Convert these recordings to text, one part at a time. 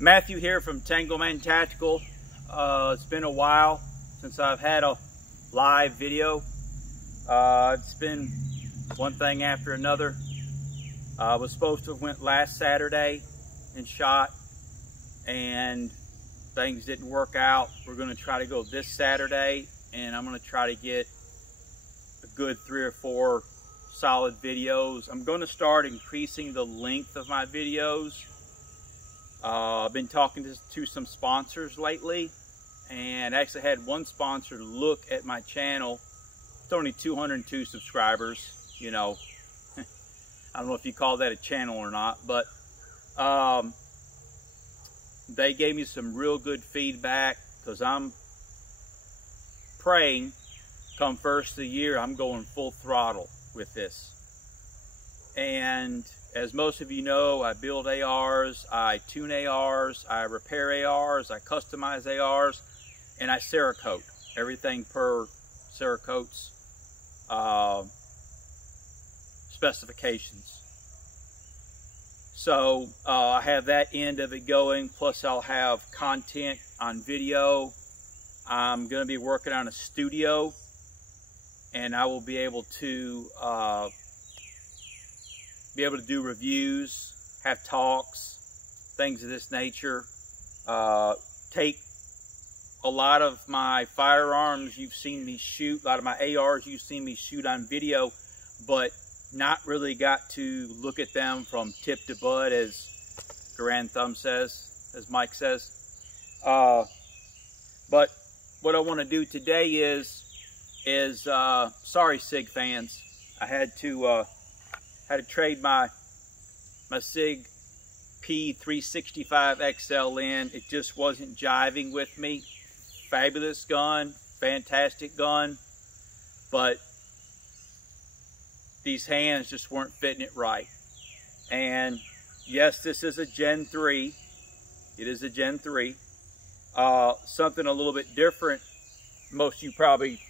Matthew here from Tangleman Tactical. It's been a while since I've had a live video. It's been one thing after another. I was supposed to have went last Saturday and shot, and things didn't work out. We're going to try to go this Saturday, and I'm going to try to get a good 3 or 4 solid videos. I'm going to start increasing the length of my videos. I've been talking to some sponsors lately, and actually had one sponsor look at my channel. It's only 202 subscribers, you know. I don't know if you call that a channel or not, but they gave me some real good feedback, because I'm praying come first of the year I'm going full throttle with this. And as most of you know, I build ARs, I tune ARs, I repair ARs, I customize ARs, and I Cerakote. Everything per Cerakote's specifications. So I have that end of it going, plus I'll have content on video. I'm going to be working on a studio, and I will be able to do reviews, have talks, things of this nature. Take a lot of my firearms you've seen me shoot, a lot of my ARs you've seen me shoot on video, but not really got to look at them from tip to bud, as Grand Thumb says, as Mike says. But what I want to do today is sorry SIG fans, I had to trade my SIG P365 XL in. It just wasn't jiving with me. Fabulous gun, fantastic gun, but these hands just weren't fitting it right. And yes, this is a Gen 3. It is a Gen 3. Something a little bit different. Most of you probably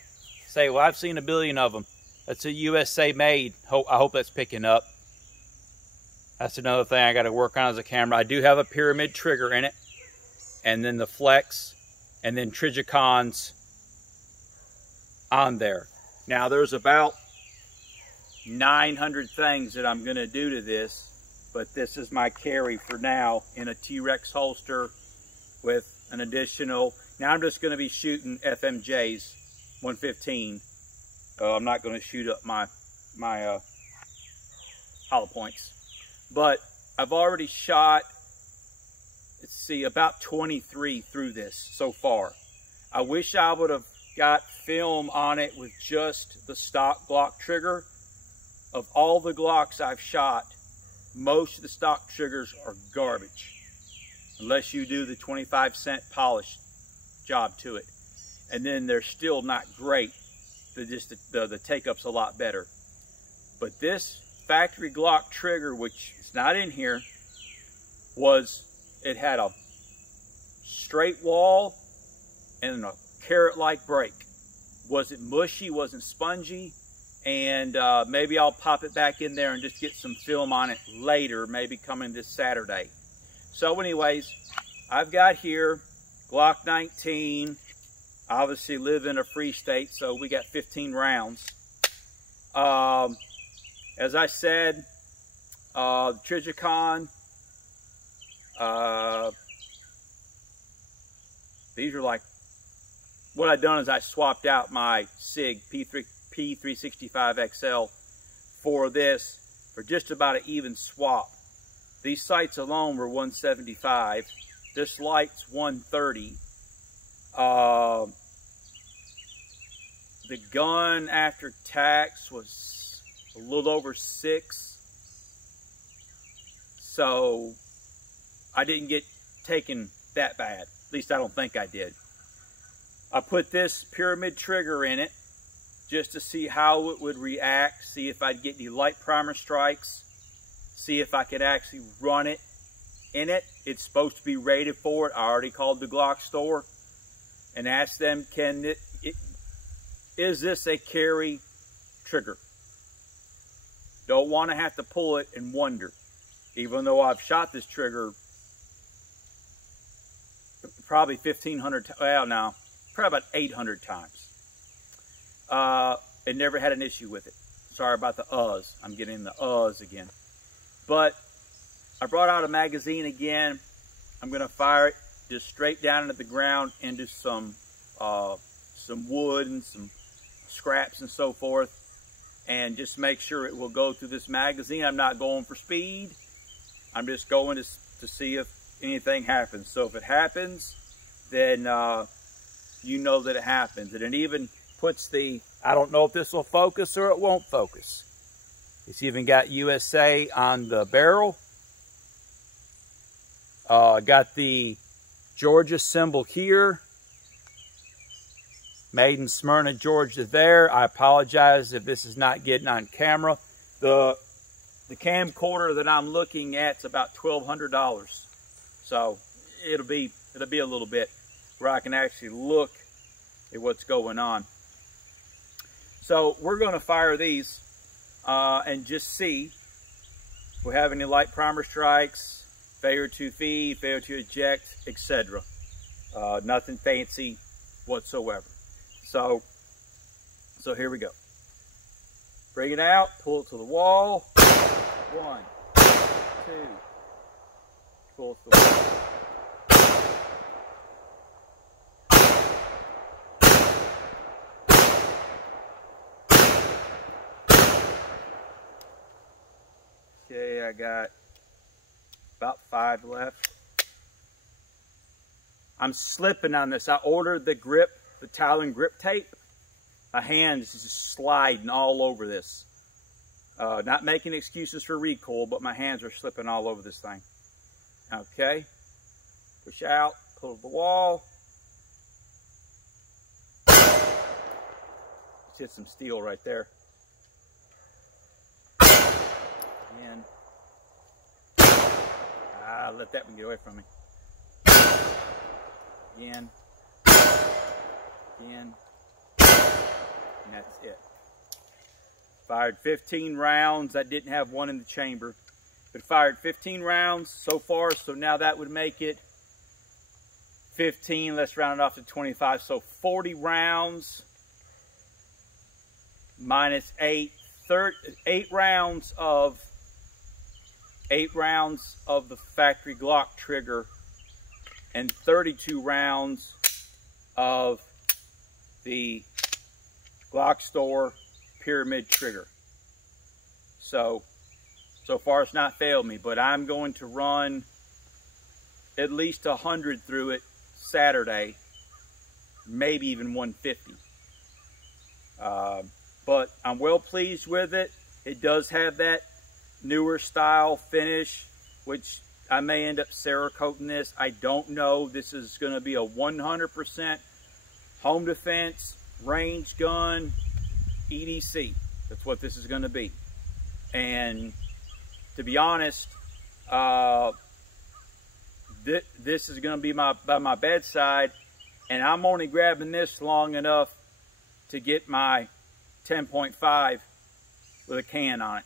say, well, I've seen a billion of them. That's a USA made. I hope that's picking up. That's another thing I got to work on as a camera. I do have a pyramid trigger in it, and then the flex, and then Trigicons on there. Now there's about 900 things that I'm going to do to this, but this is my carry for now, in a T-Rex holster with an additional. Now I'm just going to be shooting FMJs 115. I'm not going to shoot up my hollow points, but I've already shot, let's see, about 23 through this so far. I wish I would have got film on it with just the stock Glock trigger. Of all the Glocks I've shot, most of the stock triggers are garbage, unless you do the 25-cent polish job to it, and then they're still not great. The take-up's a lot better. But this factory Glock trigger, which is not in here, it had a straight wall and a carrot-like break. Wasn't mushy, wasn't spongy, and maybe I'll pop it back in there and just get some film on it later, maybe coming this Saturday. So anyways, I've got here Glock 19. Obviously live in a free state, so we got 15 rounds. As I said, the Trigicon, these are like, what I've done is I swapped out my SIG P365 XL for this, for just about an even swap. These sights alone were 175. This light's 130. The gun after tax was a little over 6, so I didn't get taken that bad. At least I don't think I did. I put this pyramid trigger in it just to see how it would react, see if I'd get any light primer strikes, see if I could actually run it in it. It's supposed to be rated for it. I already called the Glock store and asked them, is this a carry trigger? Don't want to have to pull it and wonder. Even though I've shot this trigger probably 1,500, well, no, probably about 800 times. And never had an issue with it. Sorry about the uhs. I'm getting the uhs again. But I brought out a magazine again. I'm going to fire it just straight down into the ground into some wood and some scraps and so forth, and just make sure it will go through this magazine. I'm not going for speed. I'm just going to see if anything happens. So if it happens, then you know that it happens. And it even puts the, I don't know if this will focus or it won't focus. It's even got USA on the barrel. Got the Georgia symbol here. Made in Smyrna, Georgia there. I apologize if this is not getting on camera. The camcorder that I'm looking at is about $1,200. So it'll be a little bit where I can actually look at what's going on. So we're going to fire these and just see if we have any light primer strikes, failure to feed, failure to eject, etc. Nothing fancy whatsoever. So here we go. Bring it out, pull it to the wall. 1, 2, pull it to the wall. Okay, I got about 5 left. I'm slipping on this. I ordered the grip, the Talon grip tape. My hands is just sliding all over this. Not making excuses for recoil, but my hands are slipping all over this thing. Okay. Push out, pull to the wall. Just hit some steel right there. Again. Let that one get away from me. Again. Again. And that's it. Fired 15 rounds. I didn't have one in the chamber. But fired 15 rounds so far, so now that would make it 15. Let's round it off to 25. So 40 rounds minus 8. 8 rounds of the factory Glock trigger and 32 rounds of the Glock store pyramid trigger. So far it's not failed me, but I'm going to run at least 100 through it Saturday, maybe even 150. But I'm well pleased with it. It does have that newer style finish, which I may end up Cerakoting this. I don't know. This is going to be a 100% home defense, range gun, EDC. That's what this is going to be. And to be honest, this is going to be by my bedside, and I'm only grabbing this long enough to get my 10.5 with a can on it.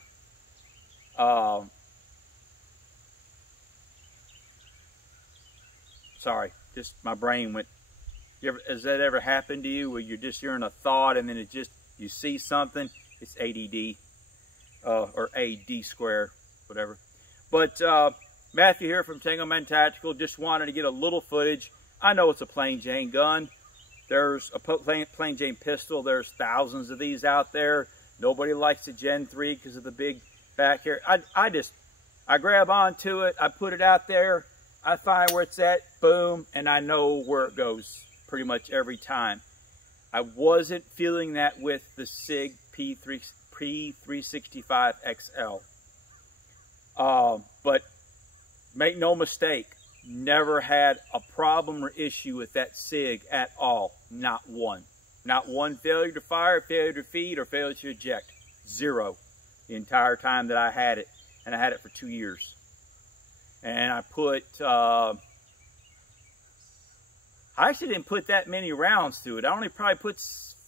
Sorry, just my brain went. Has that ever happened to you where you're in a thought and then you see something? It's ADD or AD square, whatever. But Matthew here from Tango Man Tactical. Just wanted to get a little footage. I know it's a plain Jane gun. There's a plain Jane pistol. There's thousands of these out there. Nobody likes the Gen 3 because of the big back here. I grab onto it. I put it out there. I find where it's at. Boom. And I know where it goes pretty much every time. I wasn't feeling that with the SIG P365 XL. But make no mistake, never had a problem or issue with that SIG at all. Not one. Not one failure to fire, failure to feed, or failure to eject. Zero. The entire time that I had it. And I had it for 2 years. And I put, I actually didn't put that many rounds through it. I only probably put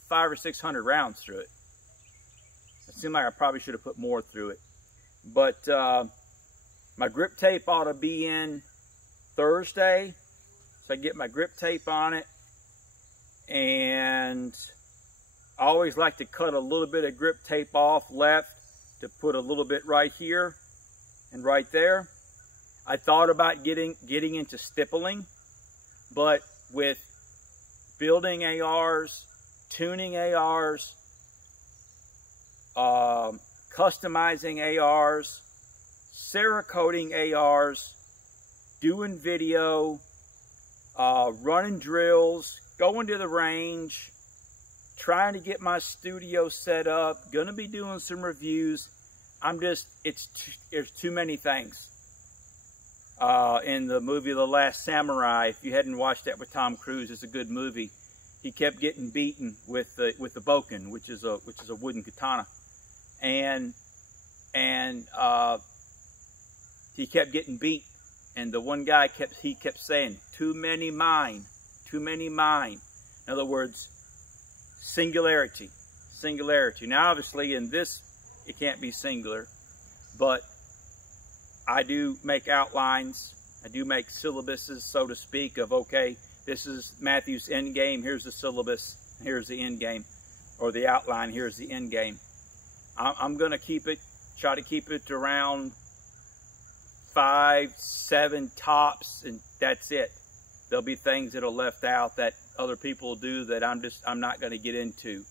500 or 600 rounds through it. It seemed like I probably should have put more through it. But my grip tape ought to be in Thursday. So I get my grip tape on it, and I always like to cut a little bit of grip tape off left to put a little bit right here and right there. I thought about getting into stippling, but with building ARs, tuning ARs, customizing ARs, Cerakoting ARs, doing video, running drills, going to the range, trying to get my studio set up, gonna be doing some reviews. There's too many things. In the movie The Last Samurai, if you hadn't watched that with Tom Cruise, it's a good movie. He kept getting beaten with the bokken, which is a wooden katana, and he kept getting beat. And the one guy kept saying, "Too many mine, too many mine." In other words, singularity, singularity. Now, obviously, in this, it can't be singular, but I do make outlines. I do make syllabuses, so to speak, of, okay, this is Matthew's end game. Here's the syllabus. Here's the end game, or the outline. Here's the end game. I'm going to try to keep it around 5, 7 tops, and that's it. There'll be things that are left out that other people will do that I'm not going to get into.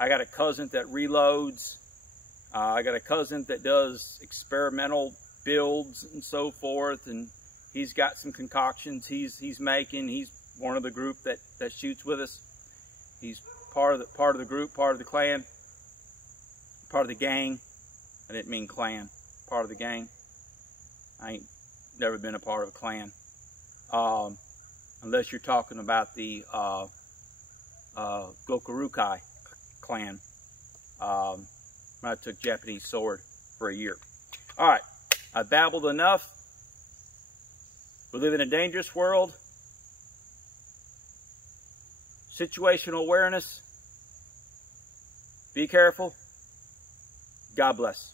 I got a cousin that reloads. I got a cousin that does experimental builds and so forth, and he's got some concoctions he's making. He's one of the group that shoots with us. He's part of the group, part of the clan, part of the gang. I didn't mean clan. Part of the gang. I ain't never been a part of a clan, unless you're talking about the Gokurukai clan. I took Japanese sword for a year. All right, I babbled enough. We live in a dangerous world. Situational awareness. Be careful. God bless.